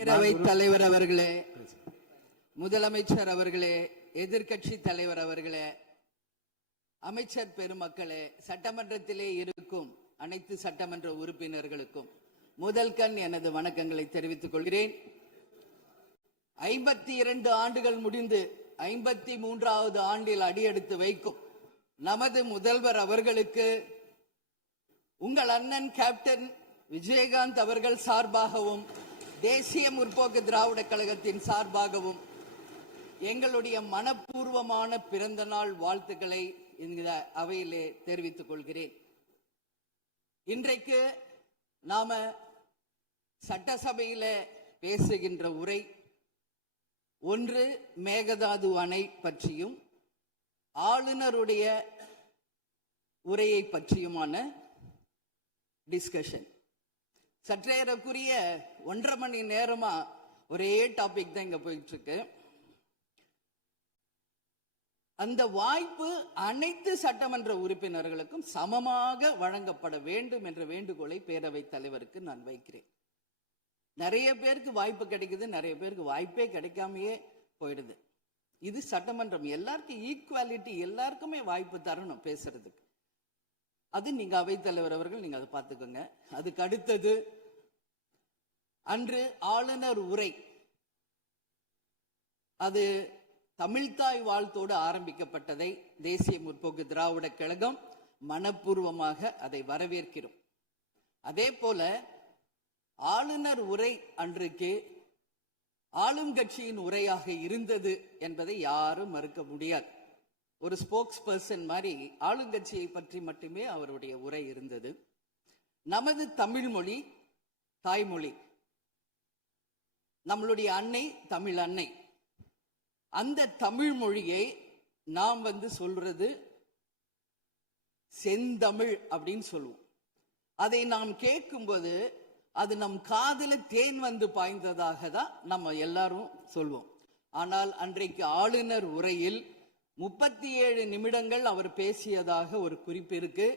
பேரவைத் தலைவர் அவர்களே, முதலமைச்சர் அவர்களே, எதிர்க்கட்சி தலைவர் அவர்களே, அமைச்சர் பெருமக்களே, சட்டமன்றத்திலே இருக்கும் அனைத்து சட்டமன்ற உறுப்பினர்களுக்கும் முதல் கண் எனது வணக்கங்களை தெரிவித்துக் கொள்கிறேன். 52 ஆண்டுகள் முடிந்து 53வது ஆண்டில் அடியெடுத்து வைக்கும் நமது முதல்வர் அவர்களுக்கு உங்கள் அண்ணன் கேப்டன் விஜயகாந்த் அவர்கள் சார்பாகவும் தேசிய முற்போக்கு திராவிட கழகத்தின் சார்பாகவும் எங்களுடைய மனப்பூர்வமான பிறந்த நாள் வாழ்த்துக்களை இந்த அவையிலே தெரிவித்துக் கொள்கிறேன். இன்றைக்கு நாம சட்டசபையில பேசுகின்ற உரை ஒன்று மேகதாது அணை பற்றியும் ஆளுநருடைய உரையை பற்றியுமான டிஸ்கஷன். சற்றேறக்குரிய 1.5 மணி நேரமா ஒரே டாபிக் தான் இங்க போயிட்டு இருக்கு. அந்த வாய்ப்பு அனைத்து சட்டமன்ற உறுப்பினர்களுக்கும் சமமாக வழங்கப்பட வேண்டும் என்ற வேண்டுகோளை பேரவைத் தலைவருக்கு நான் வைக்கிறேன். நிறைய பேருக்கு வாய்ப்பு கிடைக்குது, நிறைய பேருக்கு வாய்ப்பே கிடைக்காமையே போயிடுது. இது சட்டமன்றம், எல்லாருக்கும் ஈக்குவாலிட்டி, எல்லாருக்குமே வாய்ப்பு தரணும் பேசுறதுக்கு. அது நீங்க அவைத்தலைவர் அவர்கள் நீங்க அதை பார்த்துக்கோங்க. அதுக்கு அடுத்தது அன்று ஆளுநர் உரை, அது தமிழ்தாய் வாழ்த்தோடு ஆரம்பிக்கப்பட்டதை தேசிய முற்போக்கு திராவிட கழகம் மனப்பூர்வமாக அதை வரவேற்கிறோம். அதே போல ஆளுநர் உரை அன்றைக்கு ஆளும் கட்சியின் உரையாக இருந்தது என்பதை யாரும் மறுக்க முடியாது. ஒரு ஸ்போக்ஸ் பர்சன் மாதிரி ஆளுங்கட்சியை பற்றி மட்டுமே அவருடைய உரை இருந்தது. நமது தமிழ் மொழி தாய்மொழி, நம்மளுடைய அன்னை தமிழ் அன்னை. அந்த தமிழ் மொழியை நாம் சொல்றது செந்தமிழ் அப்படின்னு சொல்லுவோம். அதை நாம் கேட்கும்போது அது நம் காதுல தேன் பாய்ந்ததாக தான் நம்ம எல்லாரும் சொல்வோம். ஆனால் அன்றைக்கு ஆளுநர் உரையில் 37 நிமிடங்கள் அவர் பேசியதாக ஒரு குறிப்பு இருக்கு.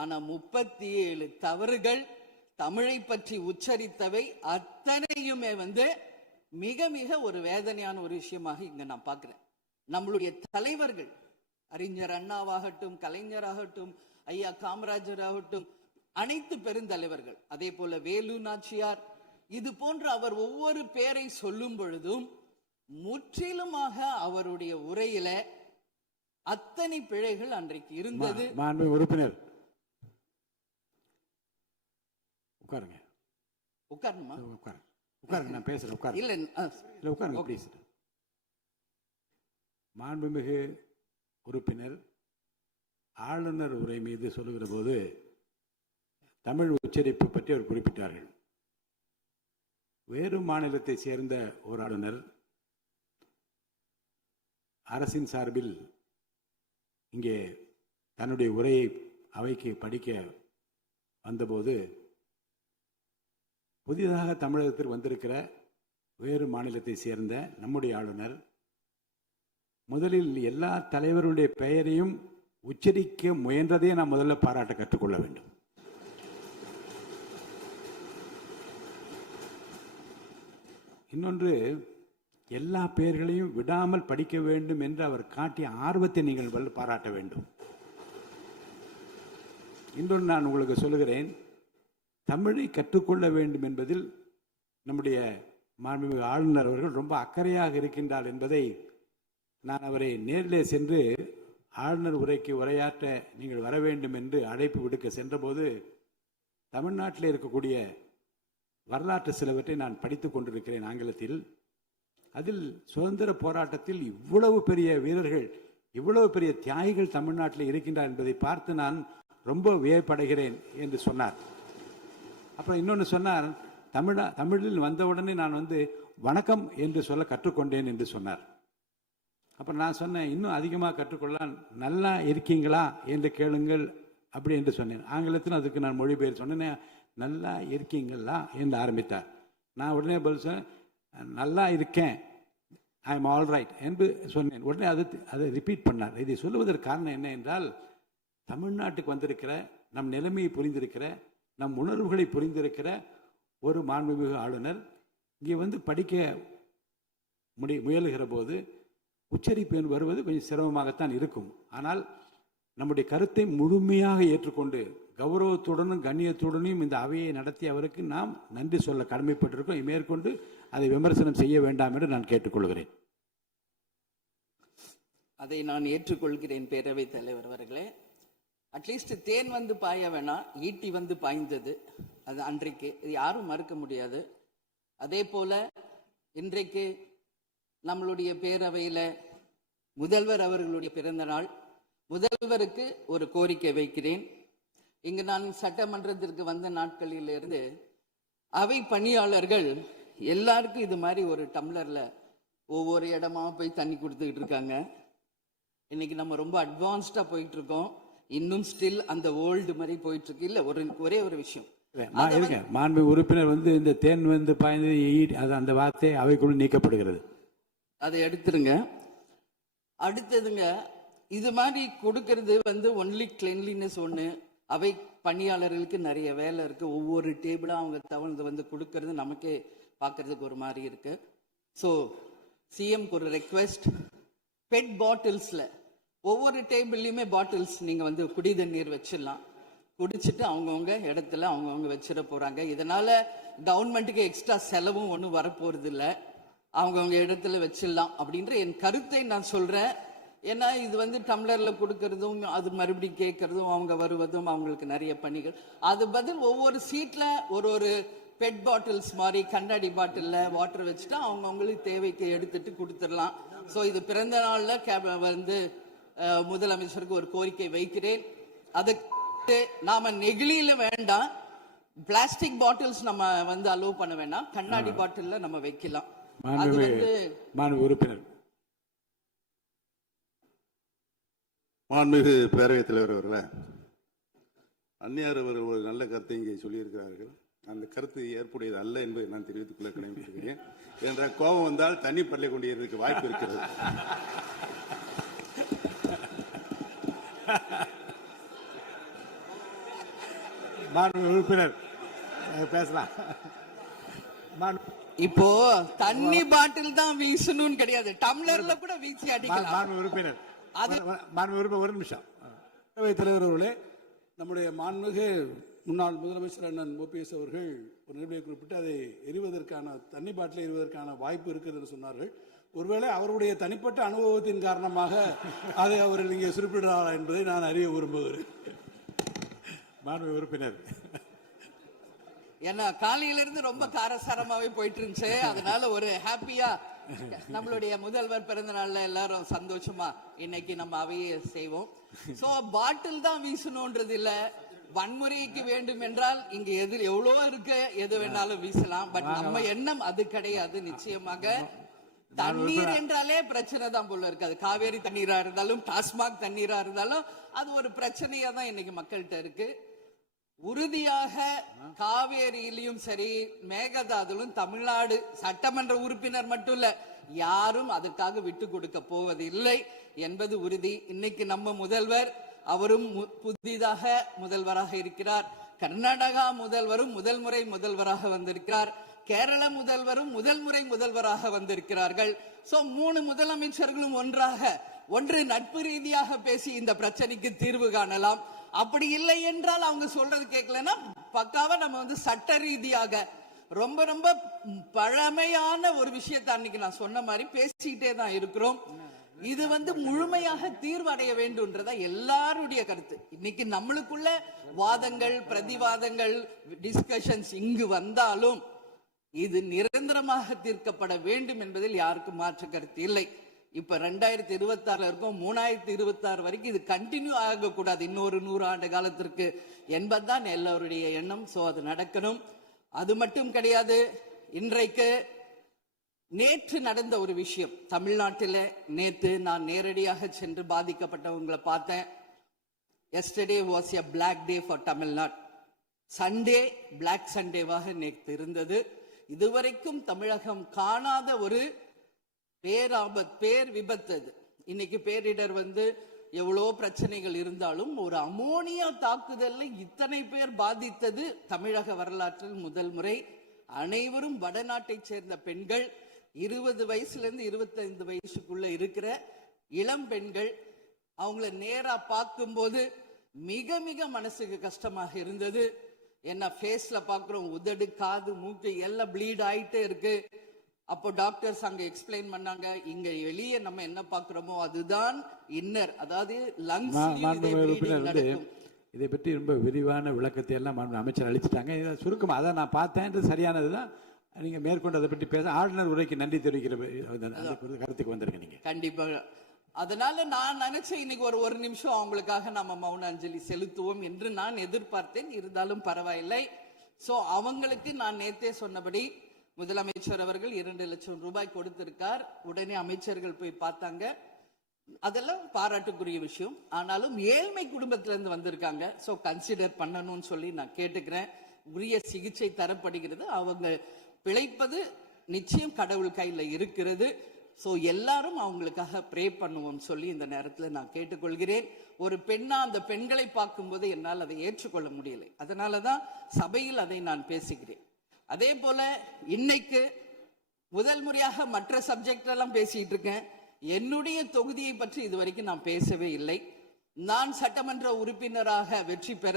ஆனா 37 தவறுகள், தமிழை பற்றி உச்சரித்தவை அத்தனையுமே மிக மிக ஒரு வேதனையான ஒரு விஷயமாக இங்க நான் பார்க்கிறேன். நம்மளுடைய தலைவர்கள், அறிஞர் அண்ணாவாகட்டும், கலைஞராகட்டும், ஐயா காமராஜர் ஆகட்டும், அனைத்து பெருந்தலைவர்கள், அதே போல வேலு நாச்சியார், இது போன்ற அவர் ஒவ்வொரு பேரை சொல்லும் பொழுதும் முற்றிலுமாக அவருடைய உரையில அத்தனை பிழைகள் அன்றைக்கு இருந்தது. உறுப்பினர் உட்காருங்க. உட்காரணுமா? உட்காருங்க, நான் பேசுறேன். உட்காரு. இல்ல இல்ல உட்காருங்க ப்ளீஸ். மாண்புமிகு உறுப்பினர் ஆளுநர் உரை மீது சொல்லுகிற போது தமிழ் உச்சரிப்பு பற்றி அவர் குறிப்பிட்டார்கள். வேறு மாநிலத்தை சேர்ந்த ஒரு ஆளுநர் அரசின் சார்பில் இங்கே தன்னுடைய உரையை அவைக்கு படிக்க வந்தபோது புதிதாக தமிழகத்தில் வந்திருக்கிற வேறு மாநிலத்தை சேர்ந்த நம்முடைய ஆளுநர் முதலில் எல்லா தலைவருடைய பெயரையும் உச்சரிக்க முயன்றதை நாம் முதல்ல பாராட்ட கற்றுக்கொள்ள வேண்டும். இன்னொன்று, எல்லா பெயர்களையும் விடாமல் படிக்க வேண்டும் என்று அவர் காட்டிய ஆர்வத்தை நீங்கள் பாராட்ட வேண்டும். இன்னொன்று நான் உங்களுக்கு சொல்லுகிறேன், தமிழை கற்றுக்கொள்ள வேண்டும் என்பதில் நம்முடைய மாண்புமிகு ஆளுநர் அவர்கள் ரொம்ப அக்கறையாக இருக்கின்றார் என்பதை நான் அவரை நேரிலே சென்று ஆளுநர் உரைக்கு உரையாற்ற நீங்கள் வர வேண்டும் என்று அழைப்பு விடுக்க சென்றபோது தமிழ்நாட்டில் இருக்கக்கூடிய வரலாற்று சிலவற்றை நான் படித்துக் கொண்டிருக்கிறேன் ஆங்கிலத்தில். அதில் சுதந்திர போராட்டத்தில் இவ்வளவு பெரிய வீரர்கள், இவ்வளவு பெரிய தியாகிகள் தமிழ்நாட்டில் இருக்கின்றார் என்பதை பார்த்து நான் ரொம்ப வியப்படைகிறேன் என்று சொன்னார். அப்புறம் இன்னொன்று சொன்னார், தமிழில் வந்தவுடனே நான் வணக்கம் என்று சொல்ல கற்றுக்கொண்டேன் என்று சொன்னார். அப்புறம் நான் சொன்னேன், இன்னும் அதிகமாக கற்றுக்கொள்ளலாம், நல்லா இருக்கீங்களா என்று கேளுங்கள் அப்படி என்று சொன்னேன். ஆங்கிலத்தில் அதுக்கு நான் மொழிபெயர் சொன்னேன், நல்லா இருக்கீங்களா என்று ஆரம்பித்தார். நான் உடனே பதில் சொன்னேன், நல்லா இருக்கேன், ஐ எம் ஆல் ரைட் என்று சொன்னேன். உடனே அதை ரிப்பீட் பண்ணார். இதை சொல்லுவதற்கு காரணம் என்ன என்றால், தமிழ்நாட்டுக்கு வந்திருக்கிற, நம் நிலைமையை புரிந்திருக்கிற, நம் உணர்வுகளை புரிந்திருக்கிற ஒரு மாண்புமிகு ஆளுநர் இங்கே வந்து படிக்க முயலுகிற போது உச்சரிப்பு வருவது கொஞ்சம் சிரமமாகத்தான் இருக்கும். ஆனால் நம்முடைய கருத்தை முழுமையாக ஏற்றுக்கொண்டு கௌரவத்துடனும் கண்ணியத்துடனும் இந்த அவையை நடத்திய அவருக்கு நாம் நன்றி சொல்ல கடமைப்பட்டிருக்கோம். மேற்கொண்டு அதை விமர்சனம் செய்ய வேண்டாம் என்று நான் கேட்டுக்கொள்கிறேன். அதை நான் ஏற்றுக்கொள்கிறேன் பேரவைத் தலைவர் அவர்களே. அட்லீஸ்ட் தேன் வந்து பாய வேணாம், ஈட்டி வந்து பாய்ந்தது அது அன்றைக்கு, இது யாரும் மறுக்க முடியாது. அதே போல இன்றைக்கு நம்மளுடைய பேரவையில் முதல்வர் அவர்களுடைய பிறந்த நாள். முதல்வருக்கு ஒரு கோரிக்கை வைக்கிறேன். இங்கு நான் சட்டமன்றத்திற்கு வந்த நாட்களிலிருந்து அவை பணியாளர்கள் எல்லாருக்கும் இது மாதிரி ஒரு டம்ளர்ல ஒவ்வொரு இடமா போய் தண்ணி கொடுத்துக்கிட்டு இருக்காங்க. இன்னைக்கு நம்ம ரொம்ப அட்வான்ஸ்டா போயிட்டு இருக்கோம். இன்னும் ஸ்டில் அந்த ஓல்டு மாதிரி போயிட்டு இருக்கு. இல்ல ஒரே ஒரு விஷயம், மாண்பு உறுப்பினர் வந்து இந்த தேன் வந்து பாய்ந்தது அந்த வார்த்தை அவைக்குள் நீக்கப்படுகிறது. அதை எடுத்துருங்க. அடுத்ததுங்க, இது மாதிரி கொடுக்கறது வந்து ஒன்லி கிளீன்லினஸ் ஒன்று. அவை பணியாளர்களுக்கு நிறைய வேலை இருக்கு. ஒவ்வொரு டேபிளா அவங்க தவழ்ந்து வந்து கொடுக்கறது நமக்கே பார்க்கறதுக்கு ஒரு மாதிரி இருக்கு. ஸோ சிஎம்க்கு ஒரு ரெக்வெஸ்ட், பெட் பாட்டில்ஸ்ல ஒவ்வொரு டேபிள்லையுமே பாட்டில்ஸ் நீங்க வந்து குடி தண்ணீர் வச்சிடலாம். குடிச்சிட்டு அவங்கவுங்க இடத்துல அவங்கவுங்க வச்சிட போறாங்க. இதனால கவர்மெண்ட்டுக்கு எக்ஸ்ட்ரா செலவும் ஒன்றும் வரப்போறது இல்லை. அவங்கவுங்க இடத்துல வச்சிடலாம் அப்படின்ற என் கருத்தை நான் சொல்றேன். ஏன்னா இது வந்து டம்ளர்ல கொடுக்கறதும் அது மறுபடியும் கேட்கறதும் அவங்க வருவதும் அவங்களுக்கு நிறைய பணிகள். அது பதில் ஒவ்வொரு சீட்ல ஒரு பெட் பாட்டில்ஸ் மாதிரி கண்ணாடி பாட்டில்ல வாட்டர் வச்சுட்டா அவங்கவுங்களுக்கு தேவைக்கு எடுத்துட்டு கொடுத்துடலாம். ஸோ இது பிறந்த நாள்ல வந்து முதலமைச்சருக்கு ஒரு கோரிக்கை வைக்கிறேன். அதுக்கு நாம நெகிழியில வேண்டாம், பிளாஸ்டிக் பாட்டில்ஸ் நம்ம வந்து அலோவ் பண்ண வேண்டாம், கண்ணாடி பாட்டில்ல நம்ம வைக்கலாம். அது வந்து உறுப்பினர் மாண்புமிகு பேரவைத் தலைவர் அவர்களே, அந்நியார் அவர்கள் ஒரு நல்ல கருத்தை இங்கே சொல்லியிருக்கிறார்கள். அந்த கருத்து ஏற்புடையது அல்ல என்பதை நான் தெரிவித்துக் கொள்ள கடமைப்பட்டிருக்கிறேன். என்ற கோபம் வந்தால் தண்ணி பள்ளி கொண்டிருக்க வாய்ப்பு இருக்கிறது. உறுப்பினர் பேசலாம். இப்போ தண்ணி பாட்டில் தான் வீசணும்னு கிடையாது, டம்ளர்ல கூட வீசி அடிக்கலாம். உறுப்பினர் ஒரு நிமிஷம். தலைவர் அவர்களே, நம்முடைய மாண்புமிகு முன்னாள் முதலமைச்சர் அண்ணன் ஓபிஎஸ் அவர்கள் ஒரு நிலையை குறிப்பிட்டு அதை எரிவதற்கான தண்ணி பாட்டில் எரிவதற்கான வாய்ப்பு இருக்கிறது என்று சொன்னார்கள். ஒருவேளை அவருடைய தனிப்பட்ட அனுபவத்தின் காரணமாக அதை அவர்கள் இங்கே குறிப்பிடுறாரா என்பதை நான் அறிய விரும்புகிறேன். மாண்பு உறுப்பினர், ஏன்னா காலையில இருந்து ரொம்ப காரசாரமாவே போயிட்டு இருந்துச்சு. அதனால ஒரு ஹாப்பியா நம்மளுடைய முதல்வர் பிறந்த நாள்ல எல்லாரும் சந்தோஷமா இன்னைக்கு நம்ம அவையை செய்வோம். சோ பாட்டில் தான் வீசணும்ன்றது இல்ல, வன்முறைக்கு வேண்டும் என்றால் இங்க எவ்வளவோ இருக்கு, எது வேணாலும் வீசலாம். பட் நம்ம எண்ணம் அது கிடையாது. நிச்சயமாக தண்ணீர் என்றாலே பிரச்சனை தான் போல இருக்கு. அது காவேரி தண்ணீரா இருந்தாலும் டாஸ்மாக் தண்ணீரா இருந்தாலும் அது ஒரு பிரச்சனையா தான் இன்னைக்கு மக்கள்கிட்ட இருக்கு. உறுதியாக காவேரியிலும் சரி மேகதாதுலும் தமிழ்நாடு சட்டமன்ற உறுப்பினர் மட்டும் இல்ல, யாரும் அதற்காக விட்டு கொடுக்க போவதில்லை என்பது உறுதி. இன்னைக்கு நம்ம முதல்வர் அவரும் புதிதாக முதல்வராக இருக்கிறார். கர்நாடகா முதல்வரும் முதல் முறை முதல்வராக வந்திருக்கிறார். கேரள முதல்வரும் முதல் முறை முதல்வராக வந்திருக்கிறார்கள். சோ 3 முதலமைச்சர்களும் ஒன்று நட்பு ரீதியாக பேசி இந்த பிரச்சனைக்கு தீர்வு காணலாம். அப்படி இல்லை என்றால் அவங்க சொல்றது கேட்கலன்னா பக்காவா நம்ம வந்து சட்ட ரீதியாக ரொம்ப ரொம்ப பழமையான ஒரு விஷயத்தை அன்னைக்கு நான் சொன்ன மாதிரி பேசிக்கிட்டே தான் இருக்கிறோம். இது வந்து முழுமையாக தீர்வடைய வேண்டும்ன்றதா எல்லாருடைய கருத்து. இன்னைக்கு நம்மளுக்குள்ள வாதங்கள் பிரதிவாதங்கள் டிஸ்கஷன்ஸ் இங்கு வந்தாலும் இது நிரந்தரமாக தீர்க்கப்பட வேண்டும் என்பதில் யாருக்கும் மாற்று கருத்து இல்லை. இப்ப 2026 இருக்கும், 3026 வரைக்கும் இது கண்டினியூ ஆகக்கூடாது, இன்னொரு 100 ஆண்டு காலத்திற்கு என்பதுதான் எல்லோருடைய எண்ணம். சோ அது நடக்கணும். அது மட்டும் கிடையாது, இன்றைக்கு நேற்று நடந்த ஒரு விஷயம் தமிழ்நாட்டில். நேற்று நான் நேரடியாக சென்று பாதிக்கப்பட்டவங்களை பார்த்தேன். yesterday was a black day for Tamil Nadu. Sunday black சண்டேவாக நேற்று இருந்தது. இதுவரைக்கும் தமிழகம் காணாத ஒரு பேர் விபத்து அது. இன்னைக்கு பேரிடர் வந்து எவ்வளோ பிரச்சனைகள் இருந்தாலும் ஒரு அமோனியா தாக்குதல்ல இத்தனை பேர் பாதித்தது தமிழக வரலாற்றில் முதல் முறை. அனைவரும் வடநாட்டைச் சேர்ந்த பெண்கள், 20 வயசுல இருந்து 25 வயசுக்குள்ள இருக்கிற இளம் பெண்கள். அவங்கள நேரா பார்க்கும்போது மிக மிக மனசுக்கு கஷ்டமாக இருந்தது. என்ன ஃபேஸ்ல பாக்குறோம், உதடு, காது, மூக்கு எல்லாம் ப்ளீட் ஆயிட்டே இருக்கு. அப்போ டாக்டர்ஸ் அங்க எக்ஸ்பிளைன் பண்ணாங்க, இங்க வெளியே நம்ம என்ன பாக்குறோமோ அதுதான் இன்னர், அதாவது லங்ஸ். இதை பற்றி ரொம்ப விரிவான விளக்கத்தை எல்லாம் அமைச்சர் அளிச்சுட்டாங்க. சுருக்கமா அதான் நான் பார்த்தேன், சரியானதுதான். நீங்க மேற்கொண்டு அதை பற்றி பேச ஆளுநர் உரைக்கு நன்றி தெரிவிக்கிற கருத்துக்கு வந்திருக்க நீங்க. கண்டிப்பாக. அதனால நான் நினைச்சேன் இன்னைக்கு ஒரு நிமிஷம் அவங்களுக்காக நம்ம மௌன அஞ்சலி செலுத்துவோம் என்று நான் எதிர்பார்த்தேன். இருந்தாலும் பரவாயில்லை. சோ அவங்களுக்கு நான் நேத்தே சொன்னபடி முதலமைச்சர் அவர்கள் 2 லட்சம் ரூபாய் கொடுத்திருக்கார். உடனே அமைச்சர்கள் போய் பார்த்தாங்க. அதெல்லாம் பாராட்டுக்குரிய விஷயம். ஆனாலும் ஏழ்மை குடும்பத்துல இருந்து வந்திருக்காங்க. சோ கன்சிடர் பண்ணணும்னு சொல்லி நான் கேட்டுக்கிறேன். உரிய சிகிச்சை தரப்படுகிறது. அவங்க பிழைப்பது நிச்சயம் கடவுள் கையில இருக்கிறது. சோ எல்லாரும் அவங்களுக்காக ப்ரே பண்ணுவோம் சொல்லி இந்த நேரத்தில் நான் கேட்டுக்கொள்கிறேன். ஒரு பெண்ணா அந்த பெண்களை பார்க்கும்போது என்னால் அதை ஏற்றுக்கொள்ள முடியலை. அதனாலதான் சபையில் அதை நான் பேசுகிறேன். அதே போல இன்னைக்கு முதல் முறையாக மற்ற சப்ஜெக்ட் எல்லாம் பேசிட்டு இருக்கேன். என்னுடைய தொகுதியை பற்றி இதுவரைக்கும் நான் பேசவே இல்லை. நான் சட்டமன்ற உறுப்பினராக வெற்றி பெற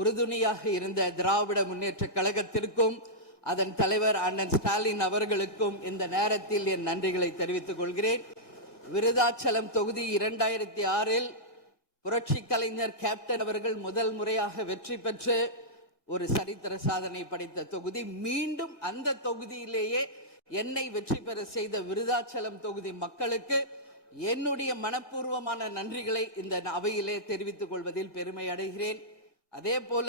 உறுதுணையாக இருந்த திராவிட முன்னேற்ற கழகத்திற்கும் அதன் தலைவர் அண்ணன் ஸ்டாலின் அவர்களுக்கும் இந்த நேரத்தில் என் நன்றிகளை தெரிவித்துக் கொள்கிறேன். விருதாச்சலம் தொகுதி 2006 புரட்சி கலைஞர் கேப்டன் அவர்கள் முதல் முறையாக வெற்றி பெற்று ஒரு சரித்திர சாதனை படைத்த தொகுதி. மீண்டும் அந்த தொகுதியிலேயே என்னை வெற்றி பெற செய்த விருதாச்சலம் தொகுதி மக்களுக்கு என்னுடைய மனப்பூர்வமான நன்றிகளை இந்த அவையிலே தெரிவித்துக் கொள்வதில் பெருமை அடைகிறேன். அதே போல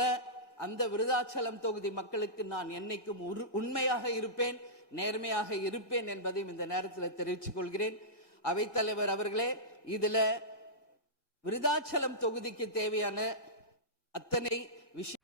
அந்த விருதாச்சலம் தொகுதி மக்களுக்கு நான் என்னைக்கும் உண்மையாக இருப்பேன், நேர்மையாக இருப்பேன் என்பதையும் இந்த நேரத்தில் தெரிவித்துக் கொள்கிறேன். அவைத்தலைவர் அவர்களே, இதுல விருதாச்சலம் தொகுதிக்கு தேவையான அத்தனை விஷயம்